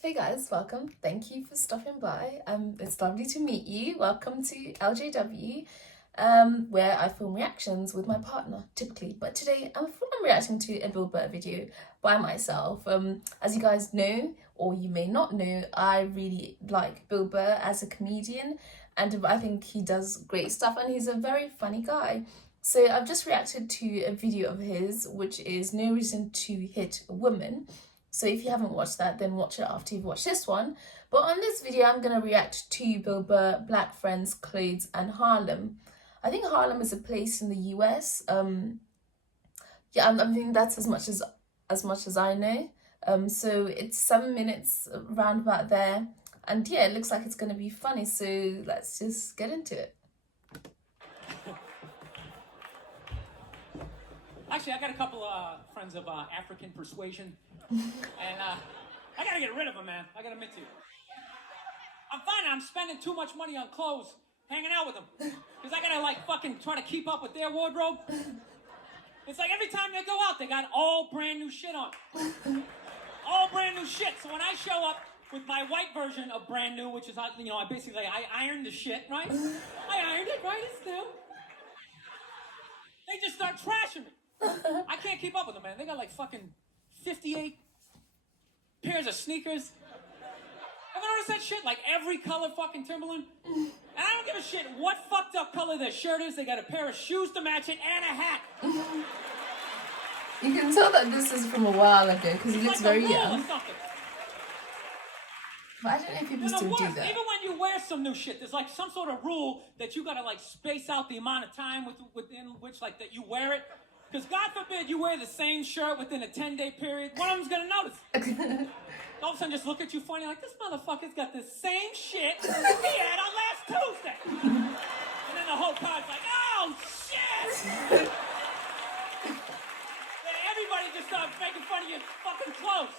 Hey guys, welcome. Thank you for stopping by. It's lovely to meet you. Welcome to L.J.W, where I film reactions with my partner, typically. But today I'm reacting to a Burr video by myself. As you guys know, or you may not know, I really like Burr as a comedian, and I think he does great stuff, and he's a very funny guy. So I've just reacted to a video of his, which is No Reason to Hit a Woman. So if you haven't watched that, then watch it after you've watched this one. But on this video, I'm going to react to Burr, Black Friends, Clothes, and Harlem. I think Harlem is a place in the US. Yeah, I think that's as much as I know. So it's 7 minutes round about there. And yeah, it looks like it's going to be funny. So let's just get into it. Actually, I got a couple of friends of African persuasion, and I gotta get rid of them, man. I gotta admit to you. I'm finding I'm spending too much money on clothes hanging out with them, because I gotta like fucking try to keep up with their wardrobe. It's like every time they go out, they got all brand new shit on. All brand new shit. So when I show up with my white version of brand new, which is, I basically, I ironed the shit, right? I ironed it, right? It's new. They just start trashing me. I can't keep up with them, man. They got like fucking 58 pairs of sneakers. Ever noticed that shit? Like every color fucking Timberland. And I don't give a shit what fucked up color their shirt is. They got a pair of shoes to match it and a hat. You can tell that this is from a while ago because he looks like very young. But I don't know if people still do that. Even when you wear some new shit, there's like some sort of rule that you gotta like space out the amount of time within which like that you wear it. Because God forbid you wear the same shirt within a 10-day period, one of them's gonna notice. All of a sudden just look at you funny like, this motherfucker's got the same shit he had on last Tuesday. And then the whole crowd's like, oh shit! Then everybody just starts making fun of your fucking clothes.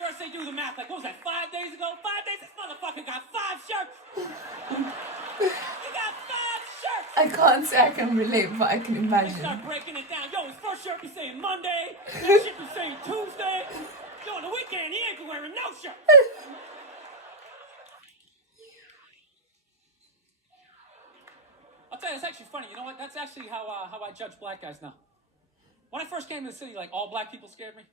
First they do the math, like, what was that, 5 days ago? 5 days, this motherfucker got 5 shirts! He got 5 shirts! I can't say I can relate, but I can imagine. They start breaking it down. Yo, his first shirt be saying Monday, next shit be saying Tuesday. Yo, on the weekend, he ain't wearing no shirt. I'll tell you, it's actually funny. You know what? That's actually how I judge black guys now. When I first came to the city, like, all black people scared me.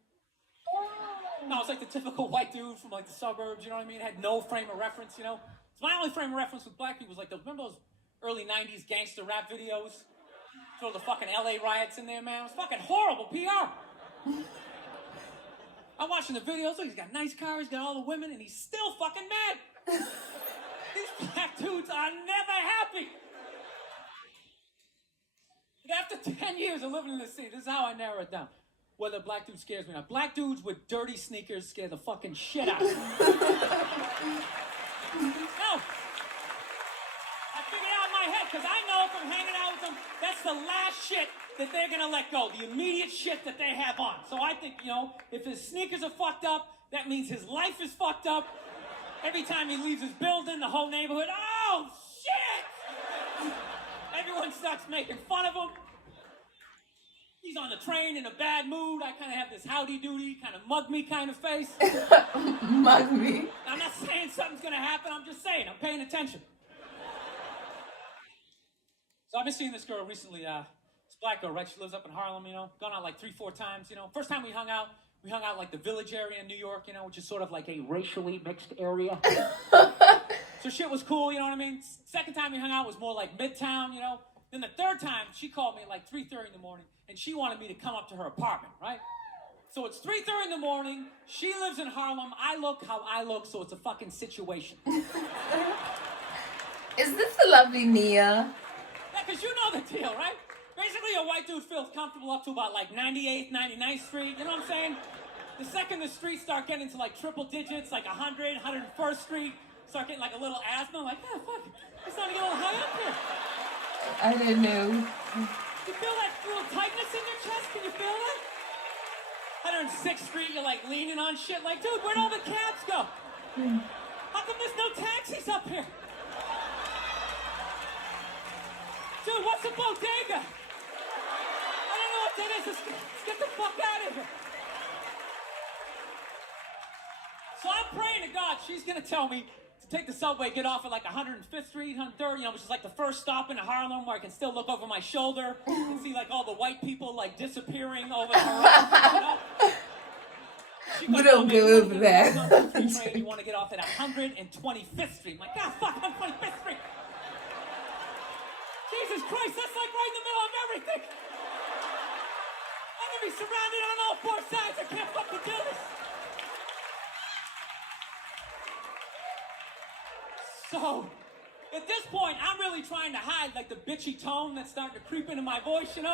No, it's like the typical white dude from like the suburbs, you know what I mean? Had no frame of reference, you know? So my only frame of reference with black people was like, remember those early 90s gangster rap videos? Throw the fucking LA riots in there, man. It was fucking horrible PR. I'm watching the videos, look, he's got a nice car, he's got all the women, and he's still fucking mad. These black dudes are never happy. But after 10 years of living in the city, this is how I narrow it down. Whether a black dude scares me or not. Black dudes with dirty sneakers scare the fucking shit out of me. No. I figured it out in my head, because I know if I'm hanging out with them, that's the last shit that they're going to let go. The immediate shit that they have on. So I think, if his sneakers are fucked up, that means his life is fucked up. Every time he leaves his building, the whole neighborhood, oh, shit! Everyone starts making fun of him. He's on the train in a bad mood. I kind of have this howdy-doody, kind of mug me kind of face. Mug me? I'm not saying something's going to happen. I'm just saying. I'm paying attention. So I've been seeing this girl recently. This black girl, right? She lives up in Harlem, Gone out like 3-4 times, First time we hung out like the Village area in New York, which is sort of like a racially mixed area. So shit was cool, you know what I mean? Second time we hung out was more like Midtown, Then the third time, she called me at like 3:30 in the morning, and she wanted me to come up to her apartment, right? So it's 3:30 in the morning, she lives in Harlem, I look how I look, so it's a fucking situation. Is this the lovely Nia? Yeah, because you know the deal, right? Basically, a white dude feels comfortable up to about like 98th, 99th Street, you know what I'm saying? The second the streets start getting to like triple digits, like 100, 101st Street, start getting like a little asthma, like, oh, fuck, it's starting to get a little high up here. I don't know. You feel that little tightness in your chest? Can you feel that? 106th Street, you're like leaning on shit like, dude, where'd all the cabs go? How come there's no taxis up here? Dude, what's a bodega? I don't know what that is. Let's get the fuck out of here. So I'm praying to God she's going to tell me to take the subway, get off at like 105th Street, 103rd, which is like the first stop in Harlem where I can still look over my shoulder and see like all the white people like disappearing over the horizon, We don't go over there. Train, you want to get off at 125th Street. I'm like, God, fuck, 125th Street. Jesus Christ, that's like right in the middle of everything. I'm going to be surrounded on all four sides. I can't fucking do this. So, at this point, I'm really trying to hide like the bitchy tone that's starting to creep into my voice, And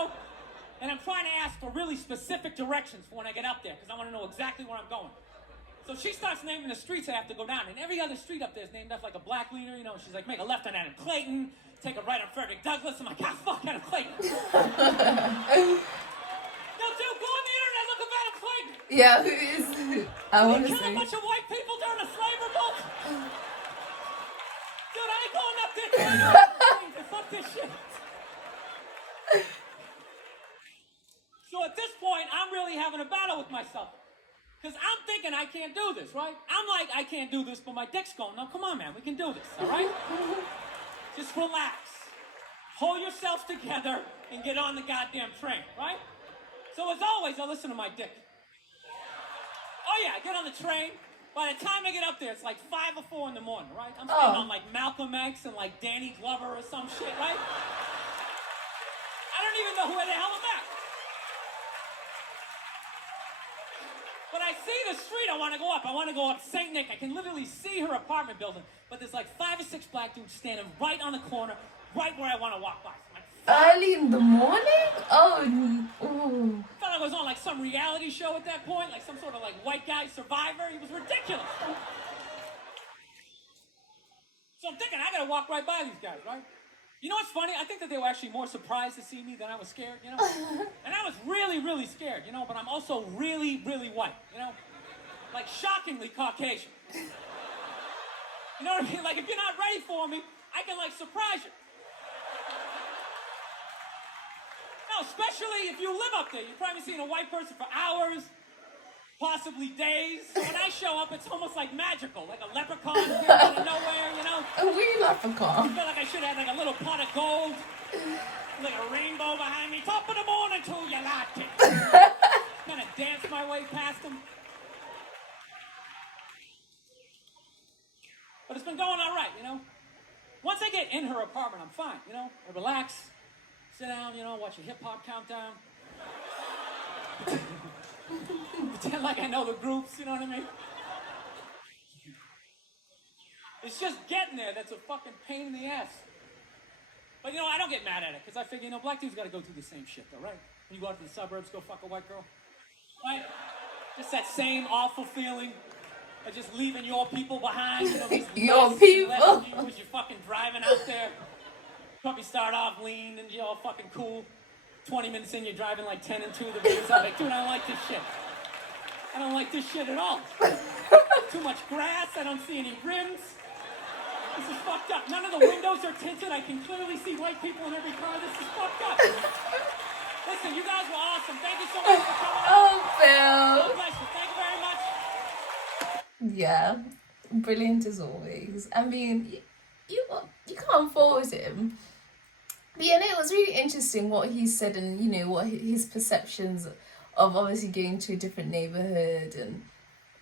I'm trying to ask for really specific directions for when I get up there, because I want to know exactly where I'm going. So she starts naming the streets I have to go down, and every other street up there is named after like a black leader, She's like, make a left on Adam Clayton, take a right on Frederick Douglass. I'm like, God, fuck Adam Clayton. Yo, dude, go on the internet, look up Adam Clayton. Yeah, who is? I want to kill say. a bunch of white people during a slave revolt. Dude, I ain't going up there. Fuck this shit. So at this point, I'm really having a battle with myself. Because I'm thinking I can't do this, right? I'm like, I can't do this, but my dick's going, no, come on, man, we can do this, all right? Just relax. Hold yourselves together and get on the goddamn train, right? So as always, I listen to my dick. Oh yeah, I get on the train. By the time I get up there, it's like 5 or 4 in the morning, right? I'm standing on like Malcolm X and like Danny Glover or some shit, right? I don't even know where the hell I'm at. But I see the street I want to go up. I want to go up St. Nick. I can literally see her apartment building. But there's like 5 or 6 black dudes standing right on the corner, right where I want to walk by. So early in the morning? Oh, ooh. I thought I was on like some reality show at that point, like some sort of like white guy survivor. It was ridiculous. So I'm thinking, I gotta walk right by these guys, right? You know what's funny? I think that they were actually more surprised to see me than I was scared, And I was really, really scared, but I'm also really, really white, Like shockingly Caucasian. You know what I mean? Like if you're not ready for me, I can like surprise you. Now, especially if you live up there, you've probably seen a white person for hours, possibly days. So when I show up, it's almost like magical, like a leprechaun out of nowhere, A wee leprechaun. I feel like I should have like a little pot of gold, like a rainbow behind me. Top of the morning to you, latte. Kind of dance my way past them. But it's been going all right, Once I get in her apartment, I'm fine, I relax, sit down, watch a hip-hop countdown. Pretend like I know the groups, you know what I mean? It's just getting there that's a fucking pain in the ass. But I don't get mad at it, because I figure, black dudes gotta go through the same shit though, right? When you go out to the suburbs, go fuck a white girl. Right? Just that same awful feeling of just leaving your people behind, Your people? As you're fucking driving out there. Probably start off lean and you're all fucking cool. 20 minutes in, you're driving like 10 and 2. The video's like, dude, I don't like this shit. I don't like this shit at all. Too much grass. I don't see any rims. This is fucked up. None of the windows are tinted. I can clearly see white people in every car. This is fucked up. Listen, you guys were awesome. Thank you so much for coming out. Oh, Phil. God bless you. Thank you very much. Yeah, brilliant as always. I mean, you can't fault him. But yeah, no, it was really interesting what he said and, what his perceptions of obviously going to a different neighborhood. And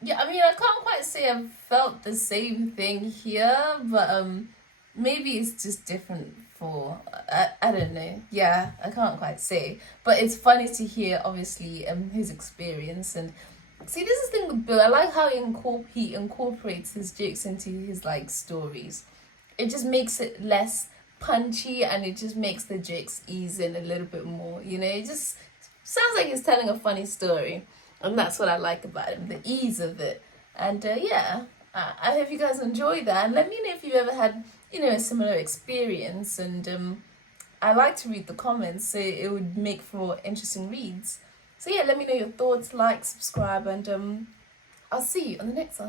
yeah, I mean, I can't quite say I've felt the same thing here, but maybe it's just different for, I don't know. Yeah, I can't quite say. But it's funny to hear, obviously, his experience. And see, this is the thing with Bill. I like how he incorporates his jokes into his, like, stories. It just makes it less punchy and it just makes the jokes ease in a little bit more, It just sounds like he's telling a funny story. And that's what I like about him, the ease of it. And yeah, I hope you guys enjoy that. And let me know if you've ever had, a similar experience. And I like to read the comments, so it would make for interesting reads. So yeah, let me know your thoughts, like, subscribe, and I'll see you on the next one.